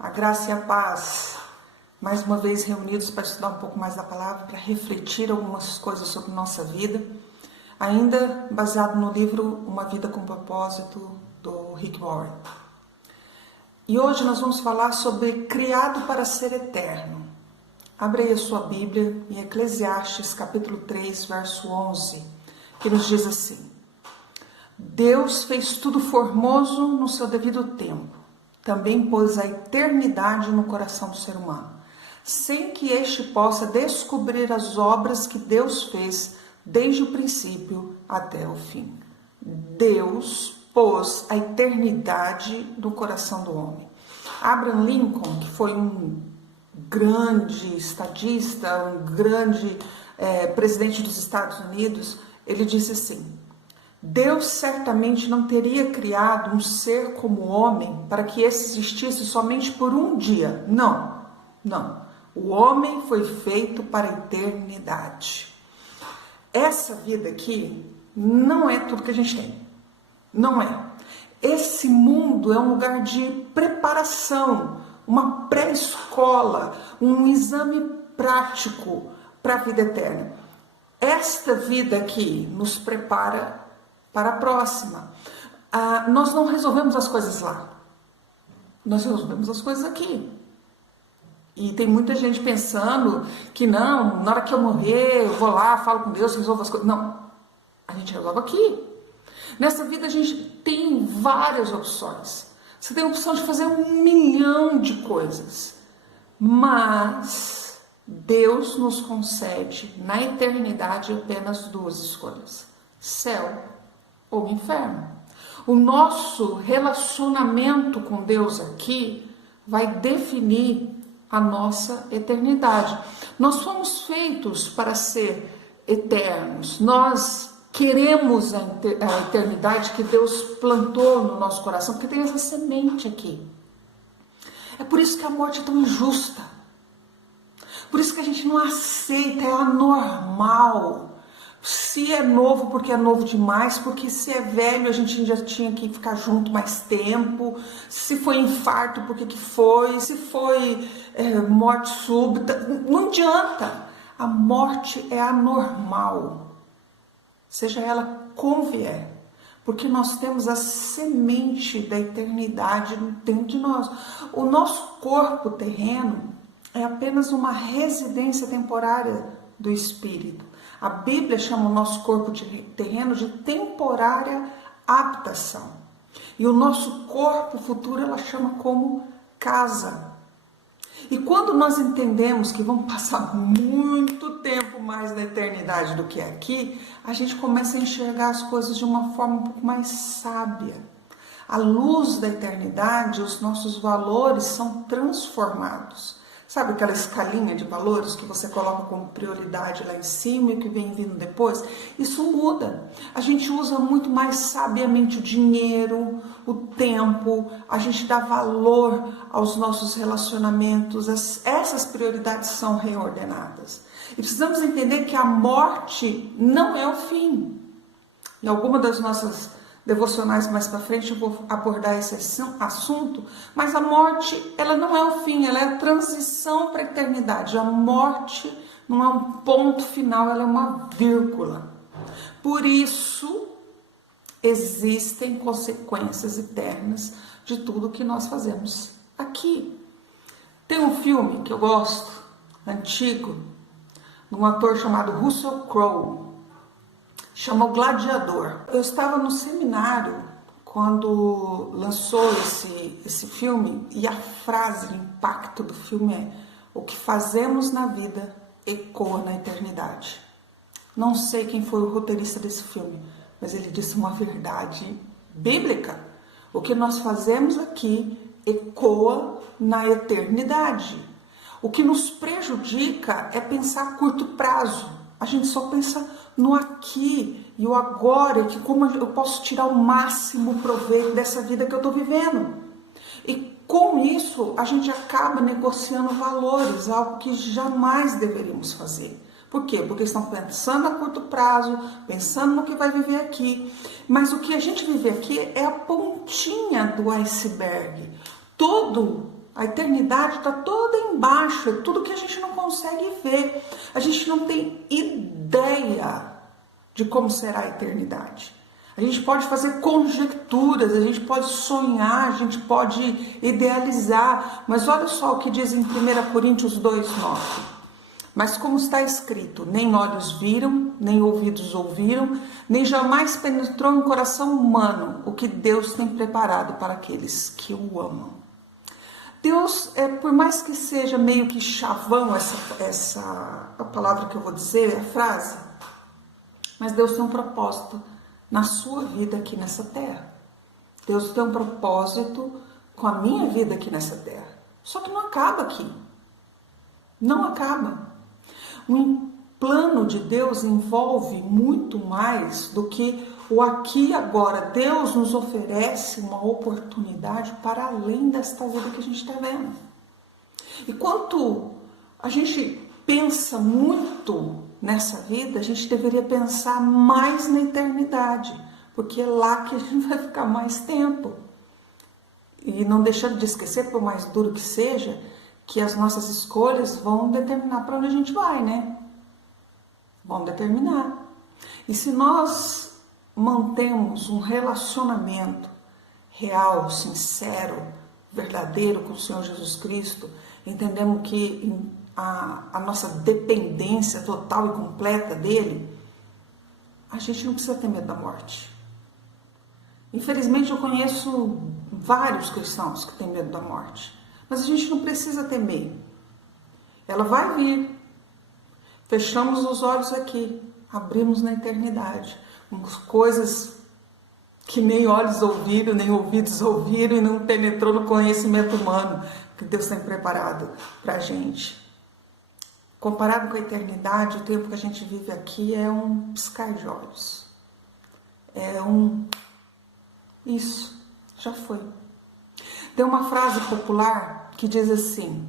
A graça e a paz, mais uma vez reunidos para estudar um pouco mais da palavra, para refletir algumas coisas sobre nossa vida, ainda baseado no livro Uma Vida com Propósito, do Rick Warren. E hoje nós vamos falar sobre criado para ser eterno. Abre aí a sua Bíblia em Eclesiastes capítulo 3, verso 11, que nos diz assim: Deus fez tudo formoso no seu devido tempo. Também pôs a eternidade no coração do ser humano, sem que este possa descobrir as obras que Deus fez desde o princípio até o fim. Deus pôs a eternidade no coração do homem. Abraham Lincoln, que foi um grande estadista, um grande presidente dos Estados Unidos, ele disse assim: Deus certamente não teria criado um ser como o homem para que esse existisse somente por um dia. Não. O homem foi feito para a eternidade. Essa vida aqui não é tudo que a gente tem. Não é. Esse mundo é um lugar de preparação, uma pré-escola, um exame prático para a vida eterna. Esta vida aqui nos prepara para a próxima. Nós não resolvemos as coisas lá. Nós resolvemos as coisas aqui. E tem muita gente pensando que não, na hora que eu morrer, eu vou lá, falo com Deus, resolvo as coisas. Não, a gente resolve aqui. Nessa vida a gente tem várias opções. Você tem a opção de fazer 1 milhão de coisas. Mas Deus nos concede na eternidade apenas 2 escolhas: céu ou inferno. O nosso relacionamento com Deus aqui vai definir a nossa eternidade. Nós fomos feitos para ser eternos. Nós queremos a eternidade que Deus plantou no nosso coração, porque tem essa semente aqui. É por isso que a morte é tão injusta. Por isso que a gente não aceita, é anormal. Se é novo, porque é novo demais, porque se é velho, a gente já tinha que ficar junto mais tempo. Se foi infarto, por que foi? Se foi morte súbita, não adianta. A morte é anormal, seja ela como vier, porque nós temos a semente da eternidade dentro de nós. O nosso corpo terreno é apenas uma residência temporária do Espírito. A Bíblia chama o nosso corpo terreno de temporária habitação. E o nosso corpo futuro ela chama como casa. E quando nós entendemos que vamos passar muito tempo mais na eternidade do que aqui, a gente começa a enxergar as coisas de uma forma um pouco mais sábia. À luz da eternidade, os nossos valores são transformados. Sabe aquela escalinha de valores que você coloca como prioridade lá em cima e que vem vindo depois? Isso muda. A gente usa muito mais sabiamente o dinheiro, o tempo, a gente dá valor aos nossos relacionamentos. Essas prioridades são reordenadas. E precisamos entender que a morte não é o fim. Em alguma das nossas devocionais mais para frente eu vou abordar esse assunto, mas a morte, ela não é o fim, ela é a transição para a eternidade. A morte não é um ponto final, ela é uma vírgula. Por isso, existem consequências eternas de tudo que nós fazemos aqui. Tem um filme que eu gosto, antigo, de um ator chamado Russell Crowe, chama O Gladiador. Eu estava no seminário quando lançou esse filme e a frase, o impacto do filme é: o que fazemos na vida ecoa na eternidade. Não sei quem foi o roteirista desse filme, mas ele disse uma verdade bíblica. O que nós fazemos aqui ecoa na eternidade. O que nos prejudica é pensar a curto prazo. A gente só pensa no aqui e o agora, que como eu posso tirar o máximo proveito dessa vida que eu estou vivendo. E com isso, a gente acaba negociando valores, algo que jamais deveríamos fazer. Por quê? Porque estão pensando a curto prazo, pensando no que vai viver aqui. Mas o que a gente vive aqui é a pontinha pontinha do iceberg. A eternidade está toda embaixo, é tudo que a gente não consegue ver. A gente não tem ideia de como será a eternidade. A gente pode fazer conjecturas, a gente pode sonhar, a gente pode idealizar, mas olha só o que diz em 1 Coríntios 2:9. Mas como está escrito, nem olhos viram, nem ouvidos ouviram, nem jamais penetrou no coração humano o que Deus tem preparado para aqueles que o amam. Deus, por mais que seja meio que chavão a palavra que eu vou dizer, a frase, mas Deus tem um propósito na sua vida aqui nessa terra. Deus tem um propósito com a minha vida aqui nessa terra. Só que não acaba aqui. Não acaba. O plano de Deus envolve muito mais do que o aqui e agora. Deus nos oferece uma oportunidade para além desta vida que a gente está vendo. E quanto a gente pensa muito nessa vida, a gente deveria pensar mais na eternidade, porque é lá que a gente vai ficar mais tempo. E não deixando de esquecer, por mais duro que seja, que as nossas escolhas vão determinar para onde a gente vai, né? Vão determinar. E se nós mantemos um relacionamento real, sincero, verdadeiro com o Senhor Jesus Cristo, entendemos que a nossa dependência total e completa dele, a gente não precisa ter medo da morte. Infelizmente eu conheço vários cristãos que têm medo da morte, mas a gente não precisa temer. Ela vai vir. Fechamos os olhos aqui, abrimos na eternidade, com coisas que nem olhos ouviram, nem ouvidos ouviram e não penetrou no conhecimento humano que Deus tem preparado para a gente. Comparado com a eternidade, o tempo que a gente vive aqui é um piscar de olhos. Isso, já foi. Tem uma frase popular que diz assim,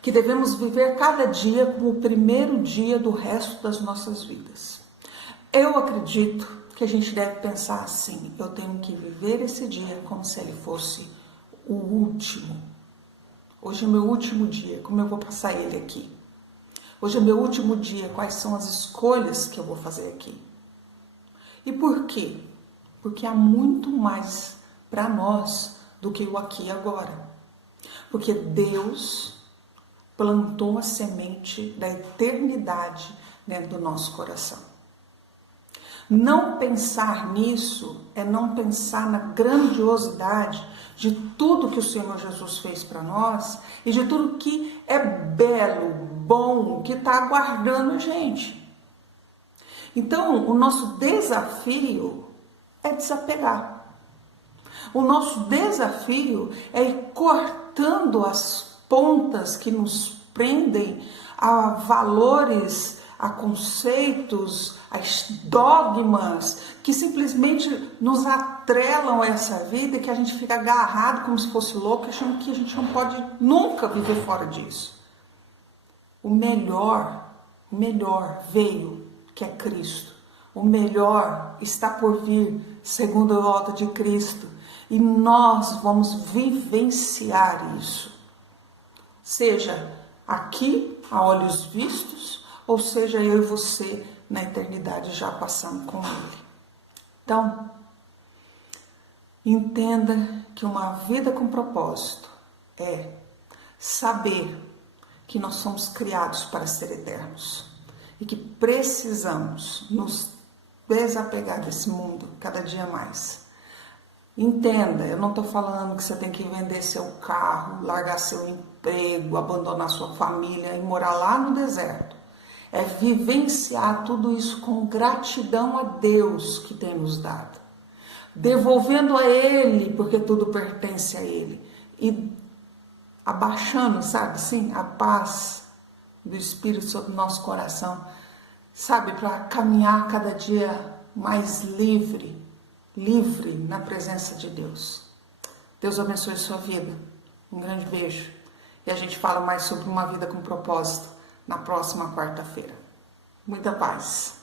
que devemos viver cada dia como o primeiro dia do resto das nossas vidas. Eu acredito que a gente deve pensar assim, eu tenho que viver esse dia como se ele fosse o último. Hoje é meu último dia, como eu vou passar ele aqui? Hoje é meu último dia, quais são as escolhas que eu vou fazer aqui? E por quê? Porque há muito mais para nós do que o aqui e agora. Porque Deus plantou a semente da eternidade dentro do nosso coração. Não pensar nisso é não pensar na grandiosidade de tudo que o Senhor Jesus fez para nós e de tudo que é belo, bom, que está aguardando a gente. Então, o nosso desafio é desapegar. O nosso desafio é ir cortando as pontas que nos prendem a valores, a conceitos, a dogmas que simplesmente nos atrelam a essa vida e que a gente fica agarrado como se fosse louco, achando que a gente não pode nunca viver fora disso. O melhor veio, que é Cristo. O melhor está por vir, segundo a volta de Cristo. E nós vamos vivenciar isso. Seja aqui, a olhos vistos, ou seja eu e você na eternidade já passando com Ele. Então, entenda que uma vida com propósito é saber que nós somos criados para ser eternos e que precisamos nos desapegar desse mundo cada dia mais. Entenda, eu não estou falando que você tem que vender seu carro, largar seu emprego, abandonar sua família e morar lá no deserto. É vivenciar tudo isso com gratidão a Deus que tem nos dado. Devolvendo a Ele, porque tudo pertence a Ele. E abaixando, sabe, sim, a paz do Espírito sobre o nosso coração. Sabe, para caminhar cada dia mais livre na presença de Deus. Deus abençoe a sua vida. Um grande beijo. E a gente fala mais sobre uma vida com propósito na próxima quarta-feira. Muita paz.